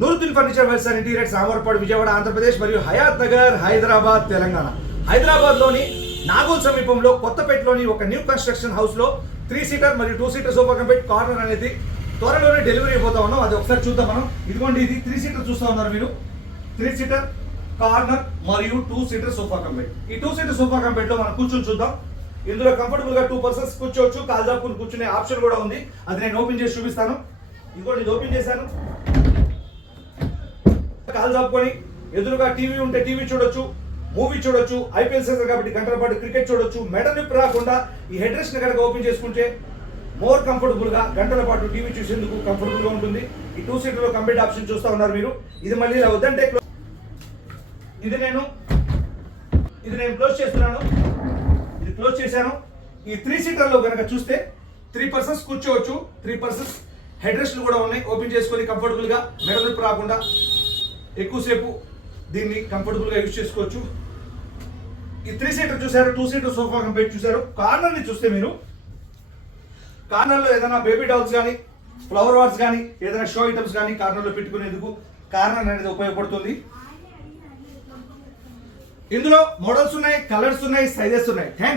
Nooruddin furniture wells and interiors Ramavarappadu Vijayawada Andhra Pradesh మరియు హయాత్ నగర్ హైదరాబాద్ తెలంగాణ. హైదరాబాద్ లోని నాగోల్ సమీపంలో కొత్తపేటలోని ఒక న్యూ కన్స్ట్రక్షన్ హౌస్ లో 3 సీటర్ మరియు 2 సీటర్ సోఫా కంపెట్ కార్నర్ అనేది త్వరలోనే డెలివరీ అయిపోతా ఉన్నాం. అది ఒకసారి చూద్దాం మనం. ఇదిగోండి, ఇది 3 సీటర్ చూస్తా ఉన్నారు మీరు. 3 సీటర్ కార్నర్ మరియు 2 సీటర్ సోఫా కంపెట్. ఈ 2 సీటర్ సోఫా కంపెట్ లో మనం కూర్చొని చూద్దాం. ఇందులో కంఫర్టబుల్ గా 2 పర్సన్స్ కూర్చోవచ్చు. కాలు జాపుకుని కూర్చునే ఆప్షన్ కూడా ఉంది. అది నేను ఓపెన్ చేసి చూపిస్తాను. ఇదిగోండి, ఇది ఓపెన్ చేశాను. కాలు జాపుకొని ఎదురుగా టీవీ ఉంటే టీవీ చూడొచ్చు, మూవీ చూడొచ్చు. ఐపీఎల్ సీజన్ కాబట్టి గంటల పాటు క్రికెట్ చూడొచ్చు. మెడ నొప్పి రాకుండా ఈ హెడ్ రెస్ట్ ని కనుక ఓపెన్ చేసుకుంటే మోర్ కంఫర్టబుల్ గా గంటల పాటు టీవీ చూసేందుకు కంఫర్టబుల్ గా ఉంటుంది. ఈ 2 సీటర్ లో కంప్లీట్ ఆప్షన్ చూస్తా ఉన్నారు మీరు. ఇది మళ్ళీ ఇలా వద్దంటే ఇది నేను క్లోజ్ చేస్తున్నాను. ఇది క్లోజ్ చేశాను. ఈ 3 సీటర్ లో కనుక చూస్తే 3 పర్సన్స్ కూర్చోవచ్చు. 3 పర్సన్స్ హెడ్ రెస్ట్ కూడా ఉన్నాయి. ఓపెన్ చేసుకొని కంఫర్టబుల్ గా మెడ నొప్పి రాకుండా ఎక్కువసేపు దీన్ని కంఫర్టబుల్ గా యూజ్ చేసుకోవచ్చు. ఈ 3 సీటర్ చూసారు, 2 సీటర్ సోఫా కంపెట్ చూసారు. కార్నర్ ని చూస్తే మీరు కార్నర్ లో ఏదైనా బేబీ డాల్స్ కానీ, ఫ్లవర్ వాట్స్ కానీ, ఏదైనా షో ఐటమ్స్ కానీ కార్నర్ లో పెట్టుకునేందుకు కార్నర్ అనేది ఉపయోగపడుతుంది. ఇందులో మోడల్స్ ఉన్నాయి, కలర్స్ ఉన్నాయి, సైజెస్ ఉన్నాయి. Thank you.